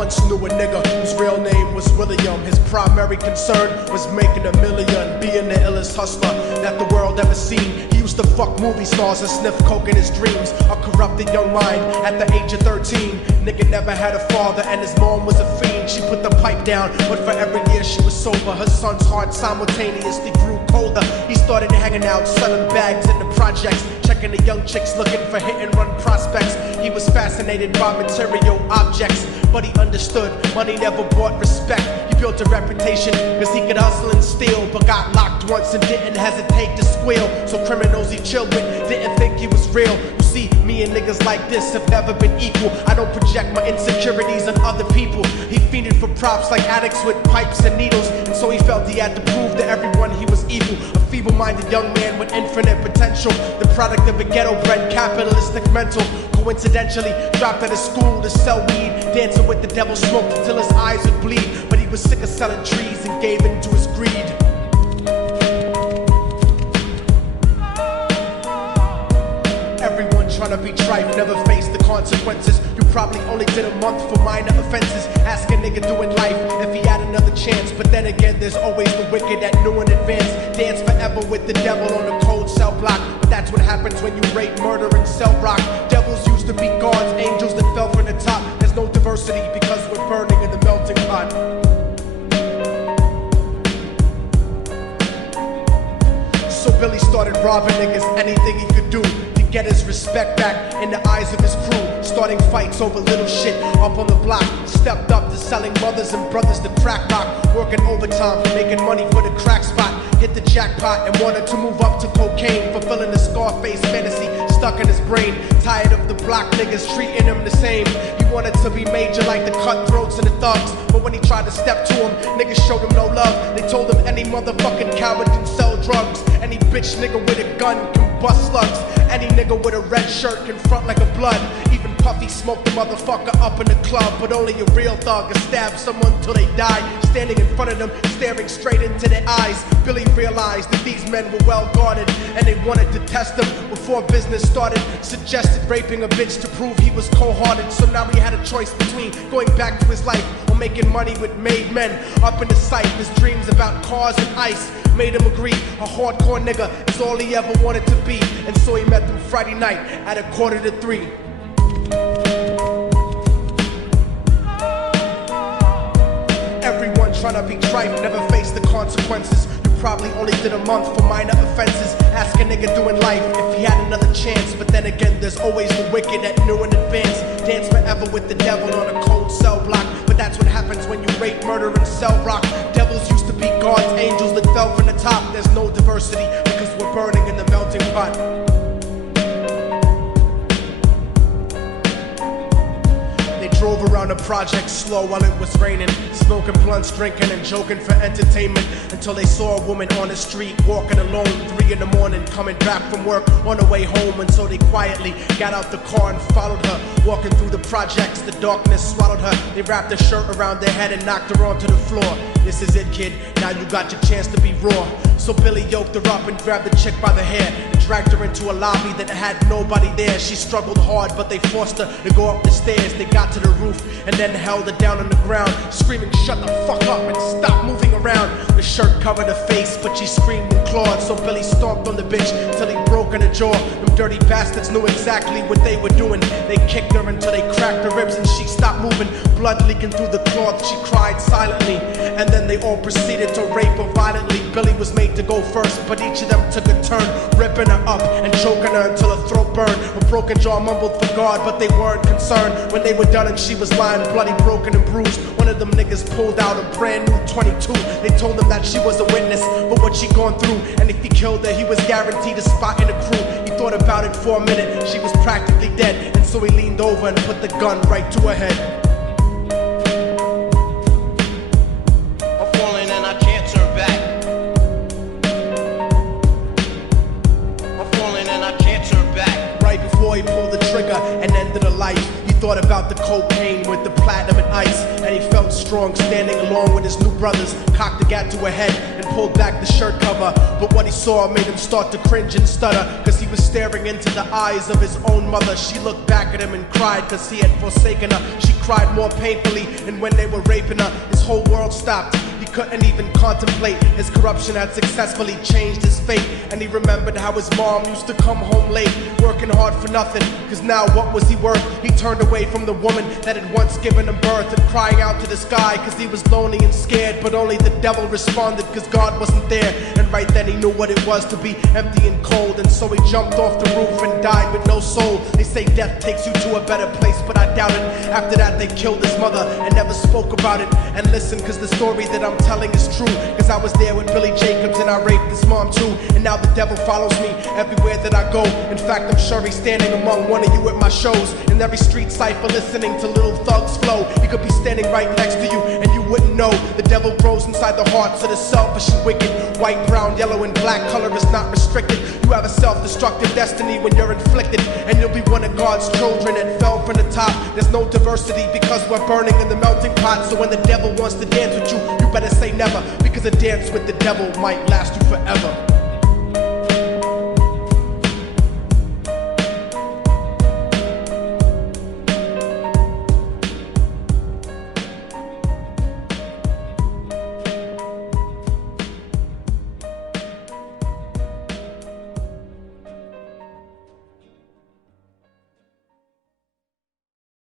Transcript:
once knew a nigga whose real name was William. His primary concern was making a million, being the illest hustler that the world ever seen. He used to fuck movie stars and sniff coke in his dreams. A corrupted young mind at the age of 13. Nigga never had a father and his mom was a fiend. She put the pipe down, but for every year she was sober. Her son's heart simultaneously grew colder. He started hanging out, selling bags in the projects, checking the young chicks looking for hit and run prospects. He was fascinated by material objects, but he understood money never bought respect. He built a reputation cause he could hustle and steal, but got locked once and didn't hesitate to squeal. So criminals he chilled with didn't think he was real. You see, me and niggas like this have never been equal. I don't project my insecurities on other people. He fiended for props like addicts with pipes and needles, and so he felt he had to prove to everyone he was evil. A feeble-minded young man with infinite potential, the product of a ghetto-bred capitalistic mental. Coincidentally, dropped out of school to sell weed, dancing with the devil, smoked until his eyes would bleed. But he was sick of selling trees and gave in to his greed. Everyone trying to be trife never faced the consequences. You probably only did a month for minor offenses. Ask a nigga doing life if he had another chance. But then again, there's always the wicked that knew in advance. Dance forever with the devil on a cold cell block. But that's what happens when you rape, murder, and sell rock. Devils used to be gods, angels that fell from the top. There's no diversity because we're burning in the melting pot. So Billy started robbing niggas, anything he could do to get his respect back in the eyes of his crew. Starting fights over little shit up on the block. Stepped up to selling mothers and brothers the crack rock. Working overtime, making money for the crack spot. Hit the jackpot and wanted to move up to cocaine, fulfilling the Scarface fantasy stuck in his brain. Tired of the block niggas treating him the same. He wanted to be major like the cutthroats and the thugs. But when he tried to step to him, niggas showed him no love. They told him any motherfucking coward can sell drugs. Any bitch nigga with a gun can bust slugs. Any nigga with a red shirt can front like a blood. Even Puffy smoked the motherfucker up in the club. But only a real thug can stab someone till they die. Standing in front of them, staring straight into their eyes, Billy realized that these men were well guarded, and they wanted to test him before business started. Suggested raping a bitch to prove he was cold-hearted. So now he had a choice between going back to his life or making money with made men. Up in the sight, his dreams about cars and ice made him agree a hardcore nigga is all he ever wanted to be. And so he met them Friday night at 2:45. Everyone trying to be trife never faced the consequences. You probably only did a month for minor offenses. Ask a nigga doing life if he had another chance. But then again, there's always the wicked that knew in advance. Dance forever with the devil on a cold cell block. But that's what happens when you rape, murder, and sell rock. Devils used to be gods, angels that fell from the top. There's no diversity because we're burning in the melting pot. Drove around the project slow while it was raining, smoking blunts, drinking and joking for entertainment, until they saw a woman on the street walking alone, 3 in the morning, coming back from work on her way home. And so they quietly got out the car and followed her. Walking through the projects, the darkness swallowed her. They wrapped her shirt around their head and knocked her onto the floor. This is it, kid, now you got your chance to be raw. So Billy yoked her up and grabbed the chick by the hair and dragged her into a lobby that had nobody there. She struggled hard, but they forced her to go up the stairs. They got to the roof and then held her down on the ground, screaming, "Shut the fuck up and stop moving around." The shirt covered her face, but she screamed and clawed. So Billy stomped on the bitch till he broke in her jaw. Them dirty bastards knew exactly what they were doing. They kicked her until they cracked her ribs and she stopped moving. Blood leaking through the cloth, she cried silently. And then they all proceeded to rape her violently. Billy was made to go first, but each of them took a turn, ripping her up and choking her until her throat burned. Her broken jaw mumbled for God, but they weren't concerned. When they were done and she was lying bloody, broken and bruised, one of them niggas pulled out a brand new 22. They told him that she was a witness for what she gone through, and if he killed her, he was guaranteed a spot in the crew. He thought about it for a minute, she was practically dead, and so he leaned over and put the gun right to her head. I'm falling and I can't turn back. I'm falling and I can't turn back. Right before he pulled the trigger and ended her life, he thought about the cocaine with the platinum and ice. And he felt strong standing along with his new brothers. Cocked the gat to her head and pulled back the shirt cover. But what he saw made him start to cringe and stutter, cause he was staring into the eyes of his own mother. She looked back at him and cried cause he had forsaken her. She cried more painfully, and when they were raping her, his whole world stopped. He couldn't even contemplate. His corruption had successfully changed his fate. And he remembered how his mom used to come home late, working hard for nothing, cause now what was he worth? He turned away from the woman that had once given him birth, and crying out to the sky cause he was lonely and scared. But only the devil responded cause God wasn't there. And right then he knew what it was to be empty and cold, and so he jumped off the roof and died with no soul. They say death takes you to a better place, but I doubt it. After that they killed his mother and never spoke about it. And listen, cause the story that I'm telling is true, cause I was there with Billy Jacobs and I raped his mom too. And now the devil follows me everywhere that I go. In fact, I'm sure he's standing among one of you at my shows. In every street cipher listening to little thugs flow. He could be standing right next to you and you wouldn't know. The devil grows inside the hearts of the selfish and wicked. White, brown, yellow, and black color is not restricted. You have a self-destructive destiny when you're inflicted, and you'll be one of God's children that fell from the top. There's no diversity because we're burning in the melting pot. So when the devil wants to dance with you, you better say never, because a dance with the devil might last you forever.